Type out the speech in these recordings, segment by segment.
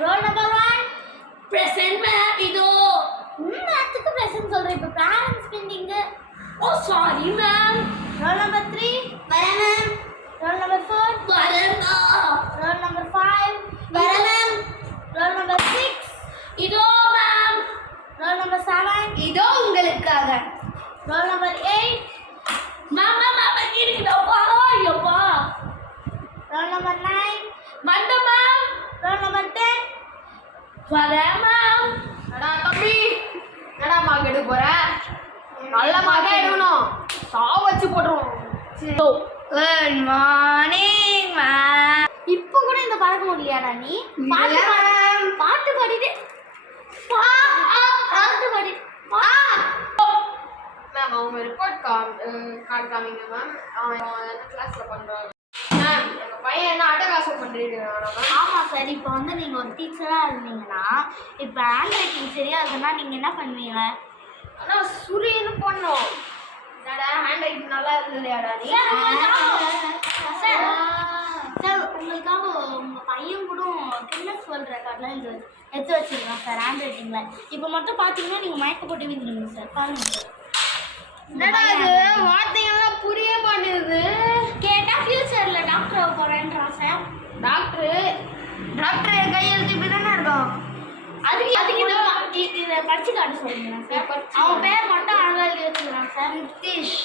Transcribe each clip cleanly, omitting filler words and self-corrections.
roll number 1 present ma'am இதோ மேத்துக்கு present சொல்றேன் இப்போ parents meeting oh sorry ma'am roll number 3 வரேன் மேம் ரோல் நம்பர் 4 வரேன்டா ரோல் நம்பர் 5 வரேன் ma'am ரோல் நம்பர் 6 இதோ ma'am ரோல் நம்பர் 7 இதோ உங்களுக்காக ரோல் நம்பர் 8 மாமா மாமா இருக்கடா ஐயோப்பா ரோல் நம்பர் 9 மண்ட ma'am ரோல் நம்பர் 10 வரேன் ma'am அடா தம்பி என்னடா மார்க் எடுக்க போற நல்ல மார்க் எடுக்கணும் வச்சு போட்டுருவோம் குட் மார்னிங் மேம் இப்போ கூட இந்த பழக்கம் முடியலையாடா நீ பாட்டு பாட்டு பாடிட்டு பாட்டு பாடி மேம் அவங்க ரிப்போர்ட் கார்டு காமிங்க மேம் அவன் என்ன கிளாஸ்ல பண்றான் மேம் எங்க பையன் என்ன அட்டகாசம் பண்றீங்க மேம் ஆமாம் சார் இப்போ வந்து நீங்கள் ஒரு டீச்சராக இருந்தீங்கன்னா இப்போ ஹேண்ட் ரைட்டிங் சரியா இருக்குன்னா நீங்கள் என்ன பண்ணுவீங்க ஆனா சுரின்னு பண்ணோம் என்னடா ஹேண்ட் ரைட்டிங் நல்லா இருந்ததுடா நீ சார் சார் உங்களுக்காக உங்கள் பையன் கூட கின்னஸ் வேர்ல்ட் ரெக்கார்ட்லாம் இது எடுத்து வச்சுருக்கோம் சார் ஹேண்ட் ரைட்டிங்கில் இப்போ மட்டும் பார்த்தீங்கன்னா நீங்கள் மயக்க போட்டு விழுந்துருங்க சார் பாருங்கள் சார் என்னடா இது வார்த்தைகள்லாம் புரிய மாட்டேங்குது கேட்டால் ஃப்யூச்சரில் டாக்டர் ஆக போகிறேன்றான் சார் டாக்டர் கையெழுத்து இப்படி தானே இருக்கும் அதுக்கு இதை படிச்சு காட்ட சொல்லுங்க சார் அவன் பேர் மட்டும் அழகாக எழுதி வச்சுக்கிறான் சார் நிதிஷ்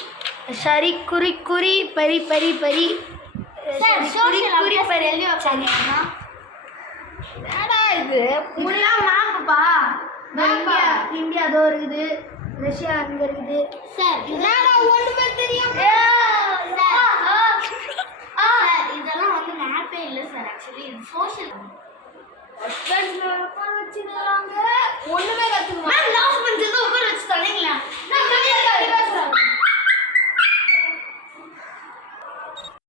சரி குறி குறி பரி பரி பரி சார் சோஷியல் குறி பேர் எழுதி வச்சாங்கன்னா என்னடா இது இதெல்லாம் மேப்புப்பா இந்தியா அதோ இருக்குது ரஷ்யா அங்க இருக்குது சார் என்னடா ஒண்ணுமே தெரியாம சார் இதெல்லாம் வந்து மேப்பே இல்லை சார் ஆக்சுவலி இது சோஷியல் வச்சுக்கிறாங்க ஒண்ணுமே கத்துக்குமா